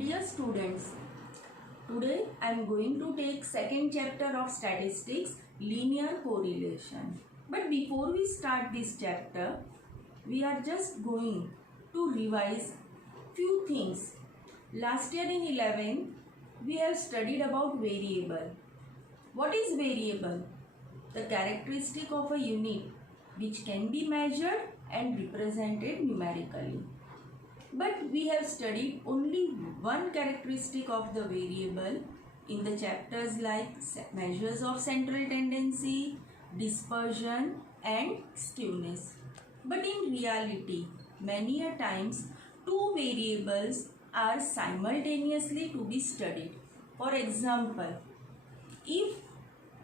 Dear students, today I am going to take second chapter of statistics, linear correlation. But before we start this chapter, we are just going to revise few things. Last year in 11th, we have studied about variable. What is variable? The characteristic of a unit which can be measured and represented numerically. But we have studied only one characteristic of the variable in the chapters like measures of central tendency, dispersion and skewness. But in reality, many a times two variables are simultaneously to be studied. For example, if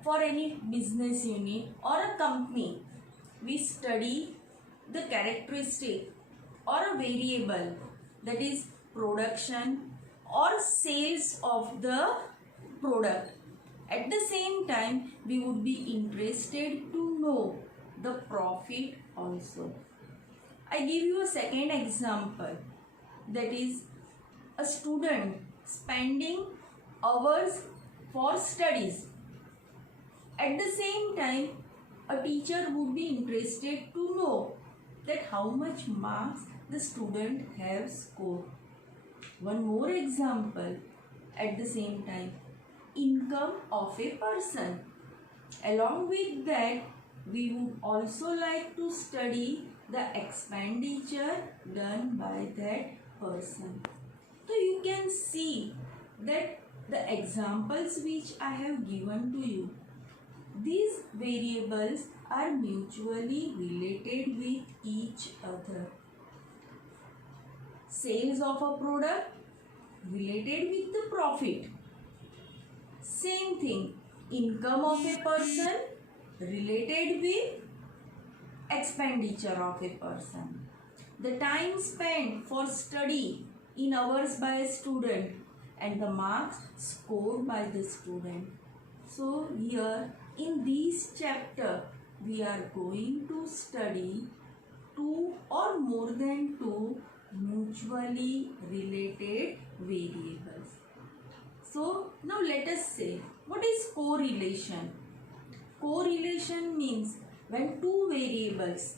for any business unit or a company we study the characteristic or a variable, that is production or sales of the product, at the same time we would be interested to know the profit also. I give you a second example, that is a student spending hours for studies. At the same time, a teacher would be interested to know that how much marks the student have scored. One more example, at the same time, income of a person. Along with that, we would also like to study the expenditure done by that person. So you can see that the examples which I have given to you, these variables are mutually related with each other. Sales of a product related with the profit. Same thing, income of a person related with expenditure of a person. The time spent for study in hours by a student and the marks scored by the student. So here in this chapter we are going to study two or more than two mutually related variables. So now let us say, what is correlation? Correlation means when two variables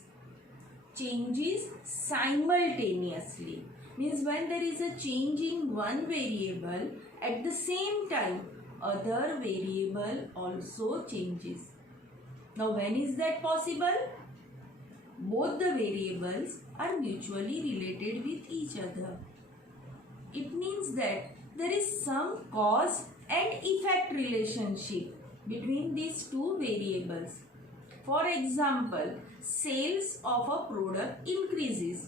changes simultaneously, means when there is a change in one variable, at the same time other variable also changes. Now when is that possible? Both the variables are mutually related with each other. It means that there is some cause and effect relationship between these two variables. For example, sales of a product increases.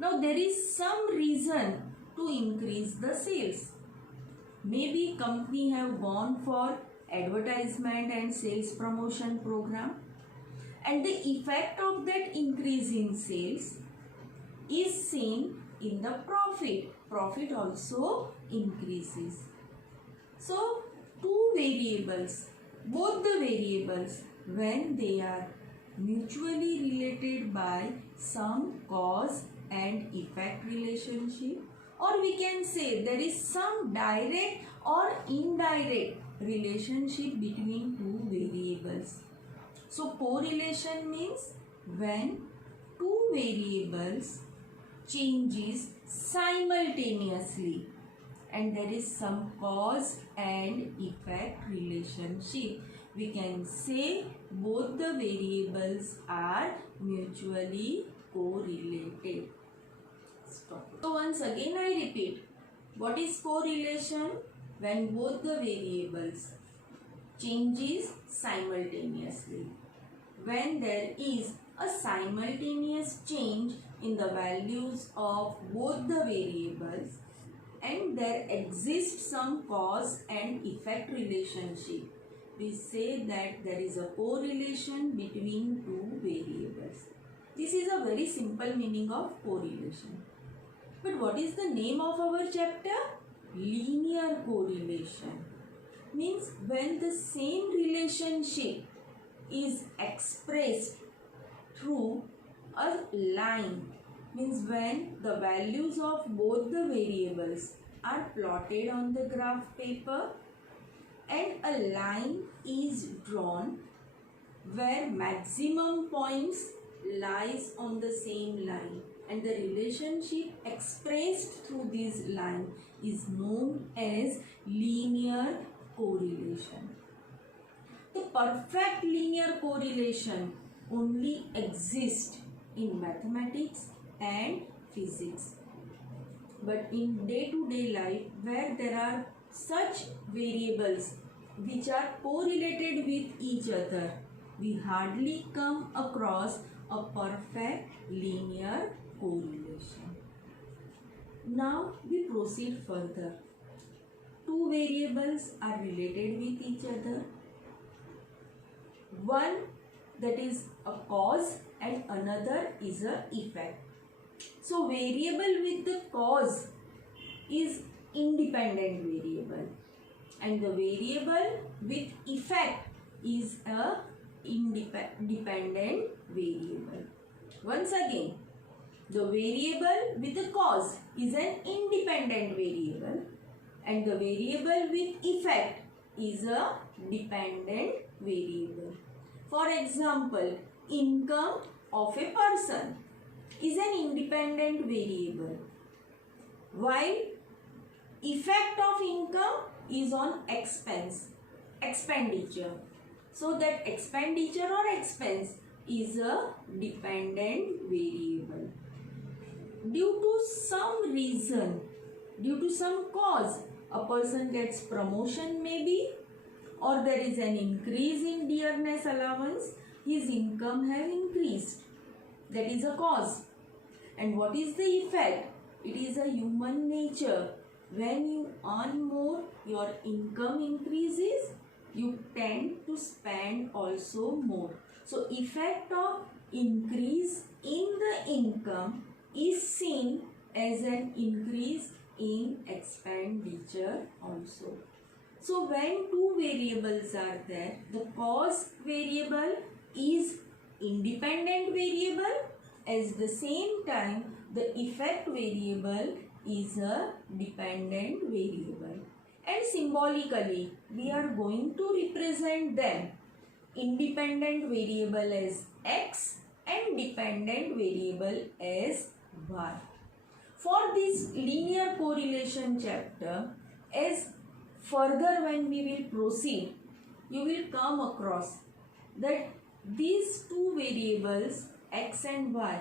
Now there is some reason to increase the sales. Maybe company have gone for advertisement and sales promotion program, and the effect of that increase in sales is seen in the profit. Profit also increases. So two variables, both the variables, when they are mutually related by some cause and effect relationship, or we can say there is some direct or indirect relationship between two variables. So correlation means when two variables changes simultaneously and there is some cause and effect relationship. We can say both the variables are mutually correlated. Stop. So once again I repeat, what is correlation? When both the variables changes simultaneously. When there is a simultaneous change in the values of both the variables and there exists some cause and effect relationship, we say that there is a correlation between two variables. This is a very simple meaning of correlation. But what is the name of our chapter? Linear correlation. Means when the same relationship is expressed through a line, means when the values of both the variables are plotted on the graph paper and a line is drawn where maximum points lies on the same line, and the relationship expressed through this line is known as linear correlation. The perfect linear correlation only exists in mathematics and physics. But in day-to-day life, where there are such variables which are correlated with each other, we hardly come across a perfect linear correlation. Now we proceed further. Two variables are related with each other. One that is a cause and another is a effect. So variable with the cause is independent variable and the variable with effect is a dependent variable. Once again, the variable with the cause is an independent variable and the variable with effect is a dependent variable. For example, income of a person is an independent variable, while effect of income is on expenditure. So that expenditure or expense is a dependent variable. Due to some reason, due to some cause, a person gets promotion maybe, or there is an increase in dearness allowance, his income have increased. That is a cause. And what is the effect? It is a human nature. When you earn more, your income increases, you tend to spend also more. So effect of increase in the income is seen as an increase in expenditure also. So when two variables are there, the cause variable is independent variable, at the same time the effect variable is a dependent variable. And symbolically we are going to represent them, independent variable as x and dependent variable as y. For this linear correlation chapter, as further when we will proceed, you will come across that these two variables x and y,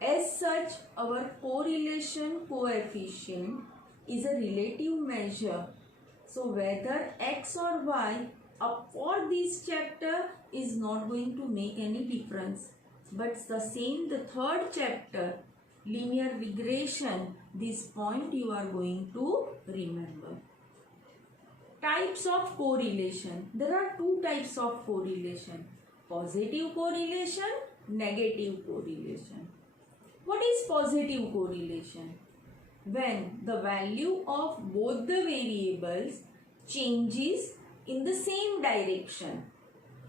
as such our correlation coefficient is a relative measure. So whether x or y for this chapter is not going to make any difference. But the same, the third chapter, linear regression, this point you are going to remember. Types of correlation. There are two types of correlation. Positive correlation, negative correlation. What is positive correlation? When the value of both the variables changes in the same direction.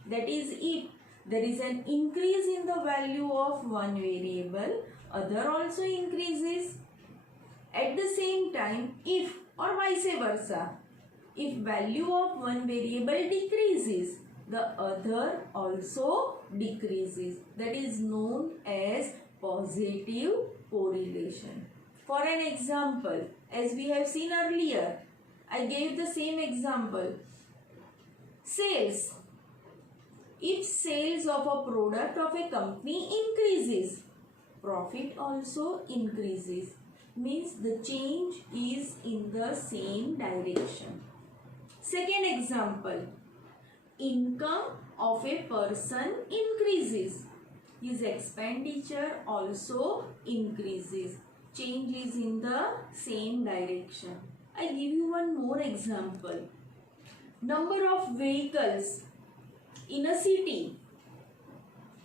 That is, if there is an increase in the value of one variable, other also increases. At the same time, if or vice versa, if value of one variable decreases, the other also decreases. That is known as positive correlation. For an example, as we have seen earlier, I gave the same example. Sales. If sales of a product of a company increases, profit also increases. Means the change is in the same direction. Second example, income of a person increases. His expenditure also increases. Change is in the same direction. I give you one more example. Number of vehicles in a city.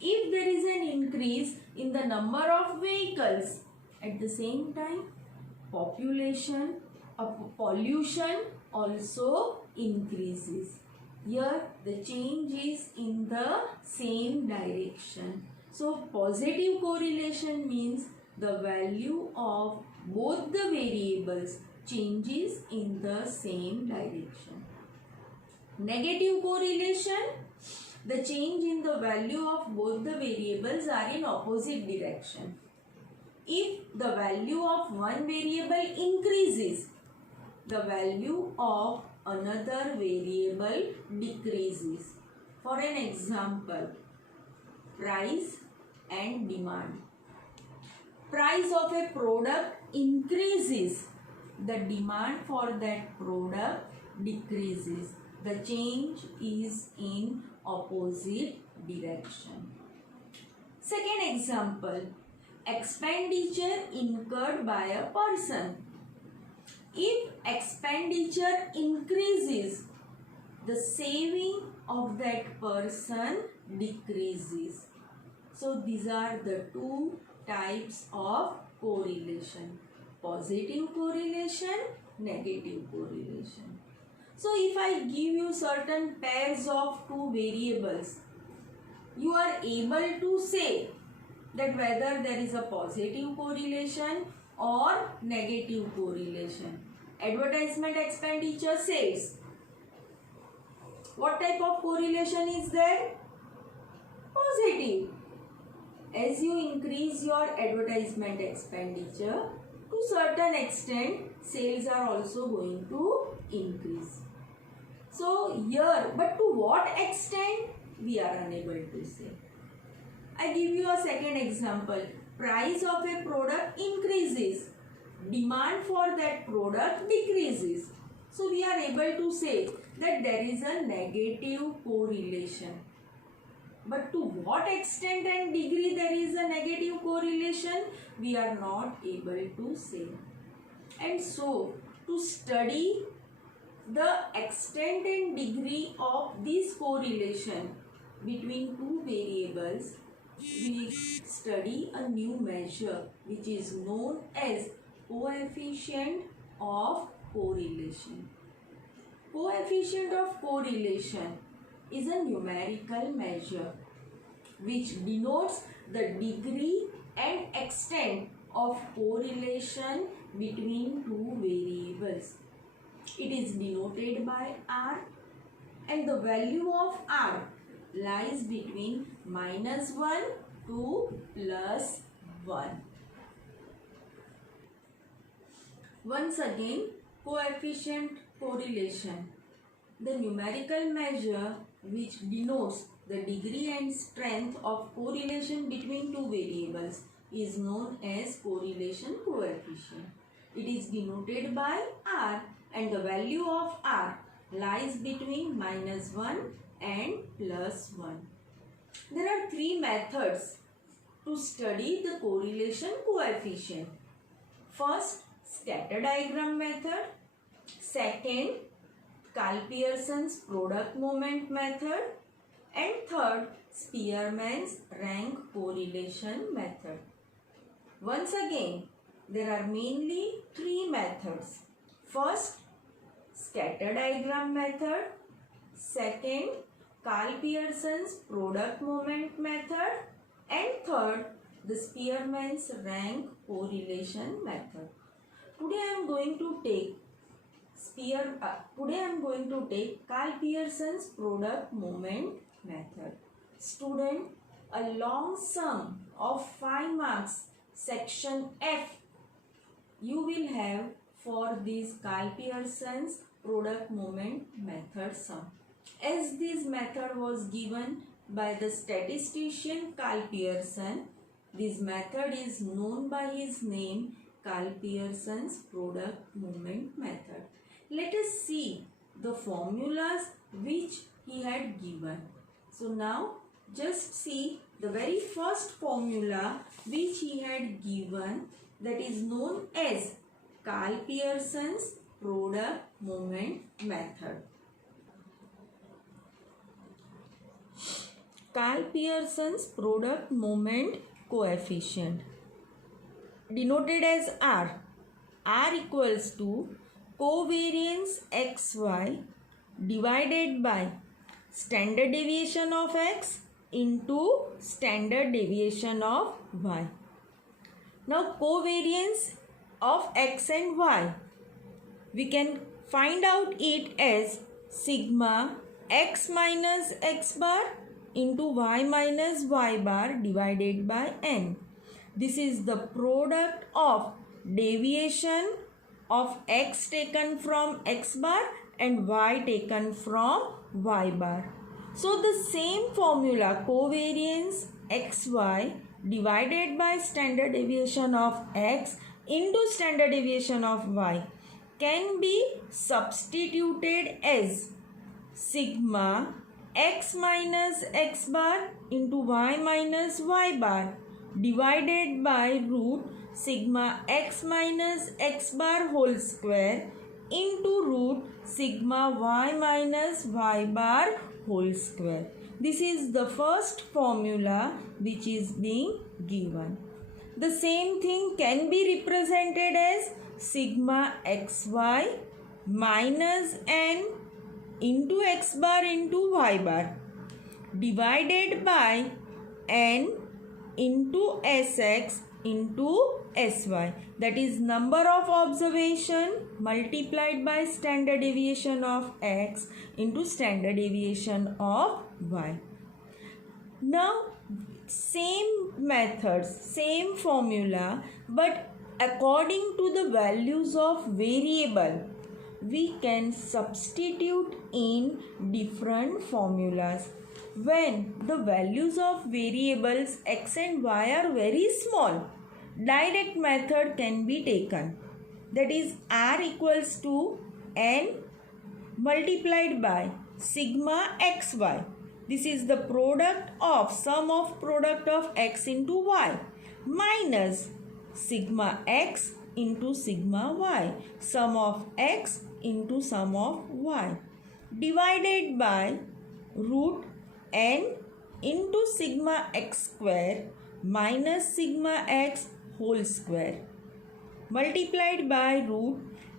If there is an increase in the number of vehicles, at the same time pollution also increases. Here the change is in the same direction. So positive correlation means the value of both the variables changes in the same direction. Negative correlation, the change in the value of both the variables are in opposite direction. If the value of one variable increases, the value of another variable decreases. For an example, price and demand. Price of a product increases, the demand for that product decreases. The change is in opposite direction. Second example, expenditure incurred by a person. If expenditure increases, the saving of that person decreases. So these are the two types of correlation: positive correlation, negative correlation. So if I give you certain pairs of two variables, you are able to say that whether there is a positive correlation or negative correlation. Advertisement expenditure, sales. What type of correlation is there? Positive. As you increase your advertisement expenditure, to certain extent, sales are also going to increase. So here, but to what extent, we are unable to say. I give you a second example. Price of a product increases, demand for that product decreases. So we are able to say that there is a negative correlation. But to what extent and degree there is a negative correlation, we are not able to say. And so, to study the extent and degree of this correlation between two variables, we study a new measure which is known as coefficient of correlation. Coefficient of correlation is a numerical measure which denotes the degree and extent of correlation between two variables. It is denoted by R, and the value of R lies between -1 to +1. Once again, coefficient correlation, the numerical measure which denotes the degree and strength of correlation between two variables, is known as correlation coefficient. It is denoted by R, and the value of R lies between -1 and +1. There are three methods to study the correlation coefficient. First, scatter diagram method. Second, Karl-Pearson's product moment method. And third, Spearman's rank correlation method. Once again, there are mainly three methods. First, scatter diagram method. Second, Karl-Pearson's product moment method. And third, the Spearman's rank correlation method. Today I am going to take Karl-Pearson's product moment method. Student, a long sum of 5 marks, section F, you will have for this Karl-Pearson's product moment method sum. As this method was given by the statistician Karl-Pearson, this method is known by his name, Karl-Pearson's product moment method. Let us see the formulas which he had given. So now just see the very first formula which he had given, that is known as Karl-Pearson's product moment method. Karl-Pearson's product moment coefficient, denoted as R. R equals to covariance xy divided by standard deviation of x into standard deviation of y. Now covariance of x and y, we can find out it as sigma x minus x bar into y minus y bar divided by n. This is the product of deviation of x taken from x bar and y taken from y bar. So the same formula, covariance xy divided by standard deviation of x into standard deviation of y, can be substituted as sigma x minus x bar into y minus y bar divided by root sigma x minus x bar whole square into root sigma y minus y bar whole square. This is the first formula which is being given. The same thing can be represented as sigma xy minus n into x bar into y bar divided by n into sx into sy, that is number of observation multiplied by standard deviation of x into standard deviation of y. Now same methods, same formula, but according to the values of variable, we can substitute in different formulas. When the values of variables x and y are very small, direct method can be taken. That is r equals to n multiplied by sigma xy. This is the product of sum of product of x into y minus sigma x into sigma y, sum of x into sum of y, divided by root n into sigma x square minus sigma x whole square, multiplied by root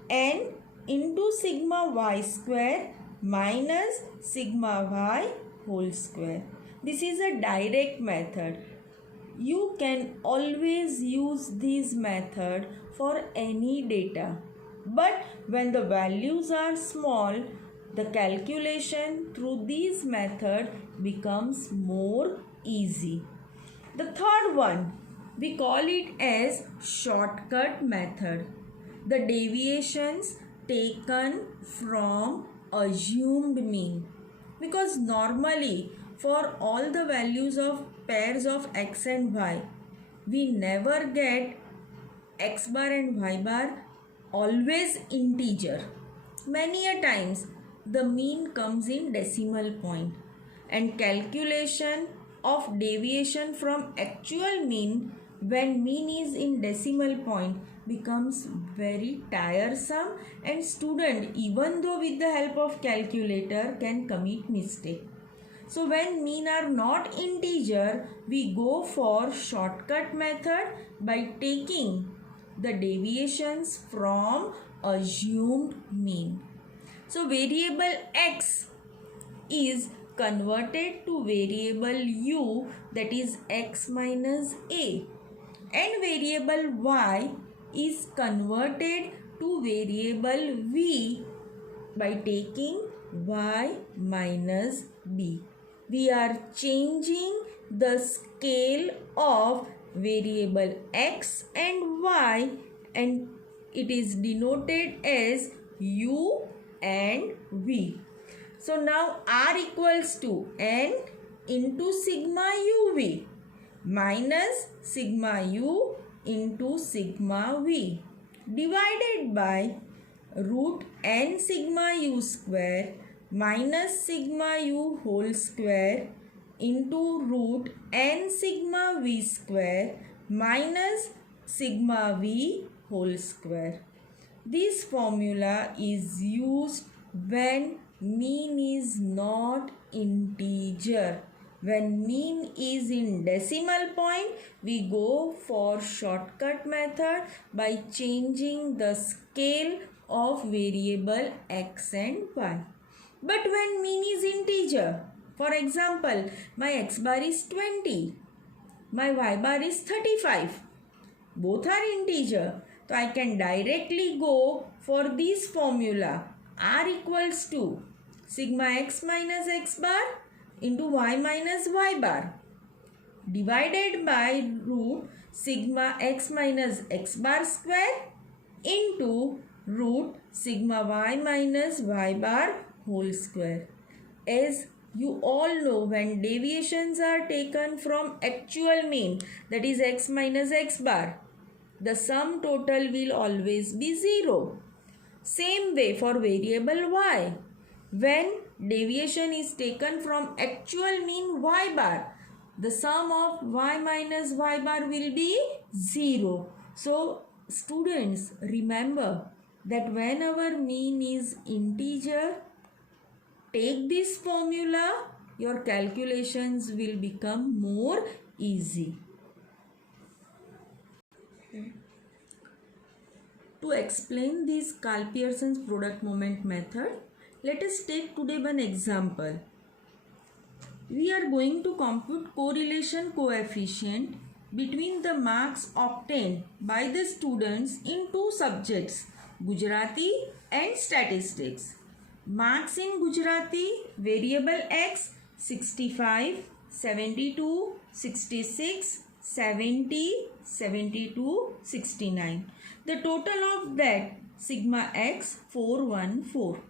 n into sigma y square minus sigma y whole square. This is a direct method. You can always use this method for any data. But when the values are small, the calculation through this method becomes more easy. The third one, we call it as shortcut method. The deviations taken from assumed mean. Because normally for all the values of pairs of x and y, we never get x bar and y bar always integer. Many a times the mean comes in decimal point, and calculation of deviation from actual mean when mean is in decimal point becomes very tiresome, and student, even though with the help of calculator, can commit mistake. So when mean are not integer, we go for shortcut method by taking the deviations from assumed mean. So variable x is converted to variable u, that is x minus a, and variable y is converted to variable v by taking y minus b. We are changing the scale of variable x and y, and it is denoted as u and v. So now r equals to n into sigma uv minus sigma u into sigma v divided by root n sigma u square minus sigma u whole square into root n sigma v square minus sigma v whole square. This formula is used when mean is not integer. When mean is in decimal point, we go for shortcut method by changing the scale of variable x and y. But when mean is integer, for example, my x bar is 20, my y bar is 35, both are integer, तो So I can directly go for this formula. R equals to sigma x minus x bar into y minus y bar divided by root sigma x minus x bar square into root sigma y minus y bar whole square. As you all know, when deviations are taken from actual mean, that is x minus x bar, the sum total will always be 0. Same way for variable y. When deviation is taken from actual mean y bar, the sum of y minus y bar will be 0. So students, remember that when our mean is integer, take this formula, your calculations will become more easy. To explain this Karl-Pearson's product moment method, let us take today one example. We are going to compute correlation coefficient between the marks obtained by the students in two subjects, Gujarati and statistics. Marks in Gujarati, variable x 65, 72, 66, 70, 72, 69. The total of that sigma x 414.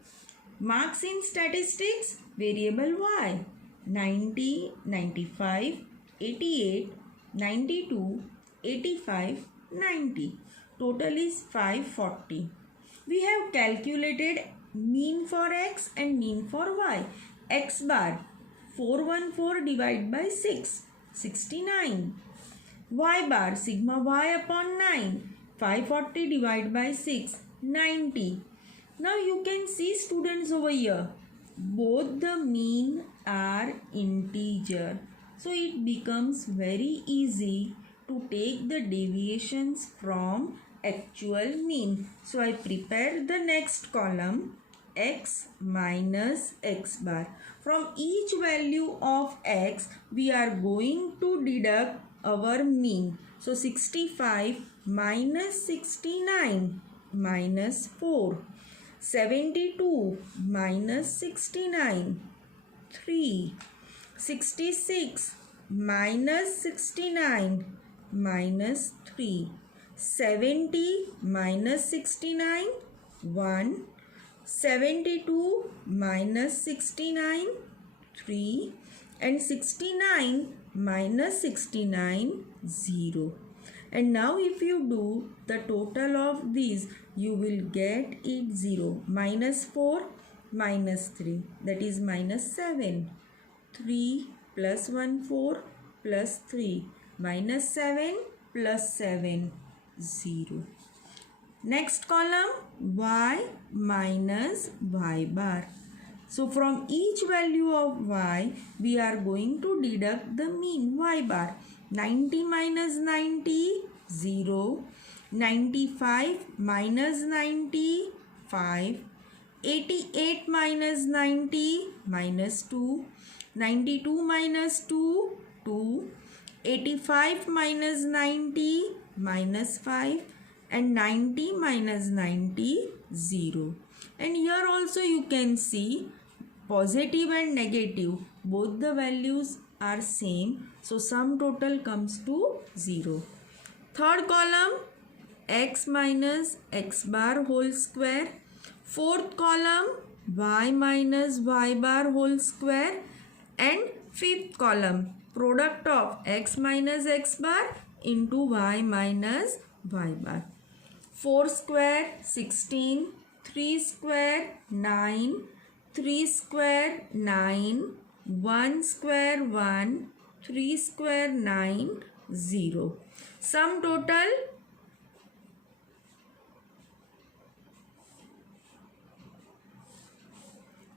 Marks in statistics, variable y 90, 95, 88, 92, 85, 90. Total is 540. We have calculated mean for x and mean for y. X bar 414 divided by 6, 69. Y bar sigma y upon 9, 540 divided by 6, 90. Now you can see students over here, both the mean are integer. So it becomes very easy to take the deviations from actual mean. So I prepare the next column, x minus x bar. From each value of x, we are going to deduct our mean. So 65 minus 69 minus 4. 72 minus 69, 3. 66 minus 69 minus 3. 70 minus 69, 1. 72 minus 69, 3. And 69 minus 69, 0. And now if you do the total of these, you will get it 0. Minus 4, minus 3. That is minus 7. 3 plus 1, 4 plus 3. Minus 7 plus 7, 0. Next column, y minus y bar. So from each value of y, we are going to deduct the mean y bar. 90 minus 90, 0. 95 minus 90, 5. 88 minus 90, minus 2. 92 minus 2, 2. 85 minus 90, minus 5. And 90 minus 90, 0. And here also you can see positive and negative, both the values are same. So sum total comes to 0. Third column, x minus x bar whole square. Fourth column, y minus y bar whole square. And fifth column, product of x minus x bar into y minus y bar. 4 square 16, 3 square 9, 3 square 9, 1 square 1, 3 square 9, 0. Sum total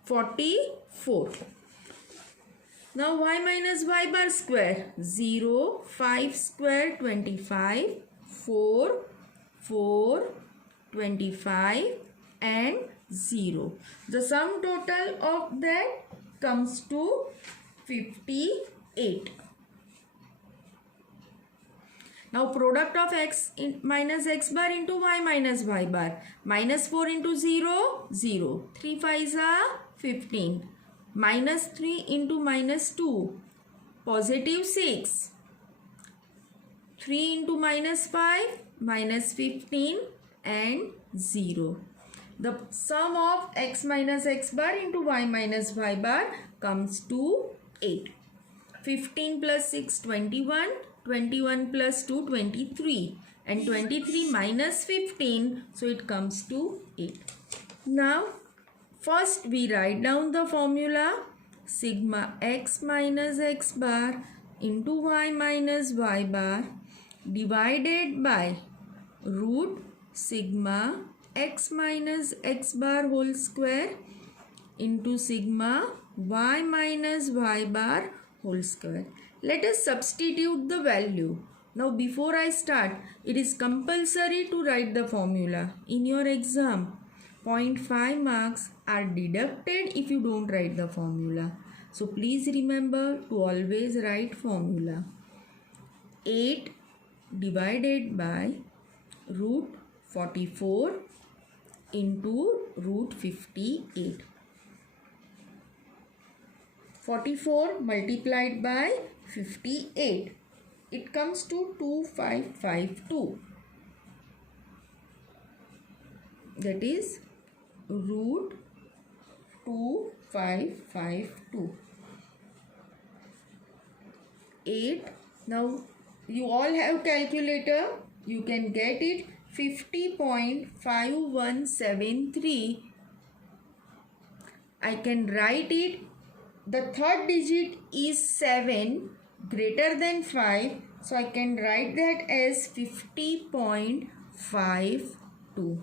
44. Now y minus y bar square, 0, 5 square 25, 4, 4, 25 and 0. The sum total of that comes to 58. Now product of x minus x bar into y minus y bar. Minus 4 into 0, 0. 3 5s are 15. Minus 3 into minus 2, positive 6. 3 into minus 5, minus 15 and 0. The sum of x minus x bar into y minus y bar comes to 8. 15 plus 6, 21. 21 plus 2, 23. And 23 minus 15, so it comes to 8. Now, first we write down the formula. Sigma x minus x bar into y minus y bar divided by root sigma x minus x bar whole square into sigma y minus y bar whole square. Let us substitute the value. Now before I start, it is compulsory to write the formula. In your exam, 0.5 marks are deducted if you don't write the formula. So please remember to always write formula. 8 divided by root 44 into root 58. 44 multiplied by 58. It comes to 2552. That is root 2552. 8. Now you all have calculator. You can get it 50.5173. I can write it. The third digit is 7 greater than 5. So I can write that as 50.52.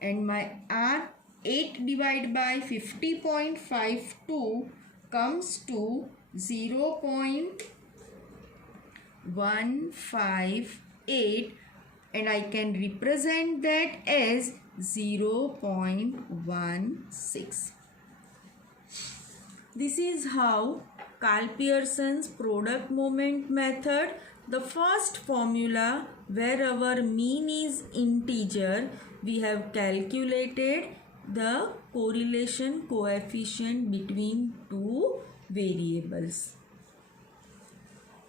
And my R 8 divided by 50.52 comes to 0.158, and I can represent that as 0.16. This is how Karl Pearson's product moment method, the first formula where our mean is integer, we have calculated the correlation coefficient between two variables.